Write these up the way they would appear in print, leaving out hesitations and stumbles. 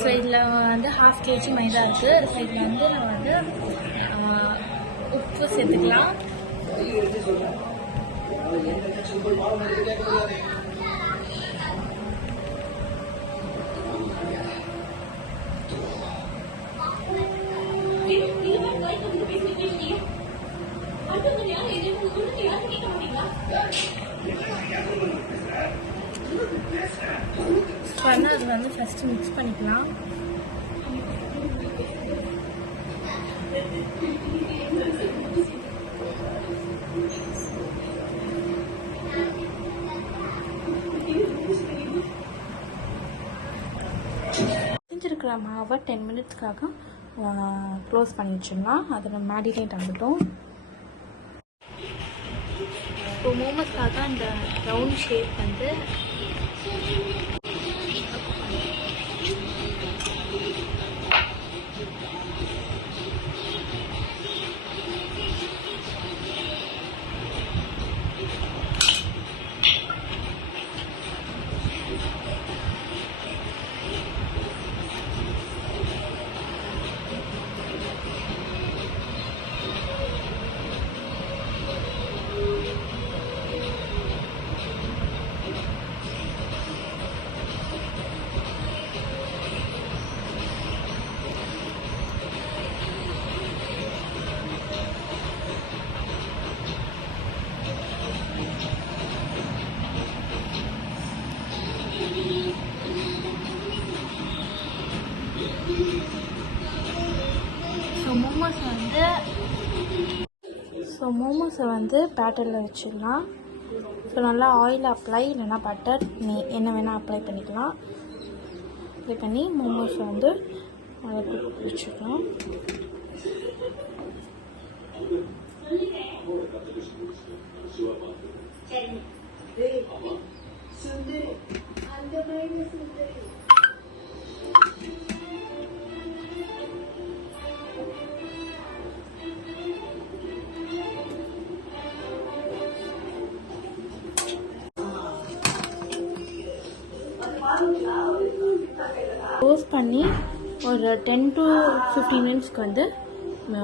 So இதில் வந்து 1/2 kg மைதா இருக்குது. ஸோ இதில் வந்து நம்ம வந்து உப்பு சேர்த்துக்கலாம். அது வந்து ஃபஸ்ட்டு மிக்ஸ் பண்ணிக்கலாம். செஞ்சிருக்கிற மாவை 10 மினிட்ஸ்க்காக க்ளோஸ் பண்ணி வச்சிடலாம். அதில் மேரினேட் ஆகட்டும். இப்போ மோமோஸ்க்காக அந்த ரவுண்ட் ஷேப் வந்து மோமோஸை வந்து பேட்டரில் வச்சிடலாம். ஸோ நல்லா ஆயில் அப்ளை இல்லைன்னா பட்டர் என்ன வேணால் அப்ளை பண்ணிக்கலாம். அப்ளை பண்ணி மோமோஸை வந்து அதை வச்சுக்கலாம். க்ளோஸ் பண்ணி ஒரு 10 to 15 மினிட்ஸ்க்கு வந்து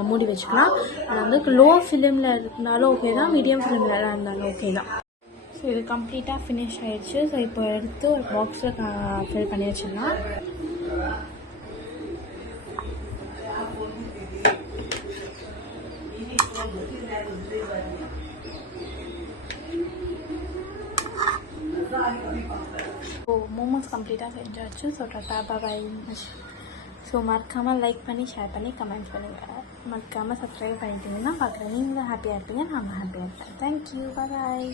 மூடி வச்சுக்கலாம். அது வந்து லோ ஃபிலிமில் இருந்தாலும் ஓகே தான், மீடியம் ஃபிலிமில் இருந்தாலும் ஓகே தான். ஸோ இது கம்ப்ளீட்டாக ஃபினிஷ் ஆகிடுச்சு. ஸோ இப்போ எடுத்து ஒரு பாக்ஸில் ஃபில் பண்ணி வச்சிடலாம். ஸோ மோமோஸ் கம்ப்ளீட்டாக செஞ்சாச்சு. ஸோ டாடா பாய். ஸோ மறக்காமல் லைக் பண்ணி ஷேர் பண்ணி கமெண்ட் பண்ணுங்கள். மறக்காமல் சப்ஸ்கிரைப் பண்ணிட்டீங்கன்னா பார்க்குறேன். நீங்களும் ஹாப்பியாக இருப்பீங்க, நானும் ஹாப்பியாக இருப்பேன். தேங்க்யூ, பாய்.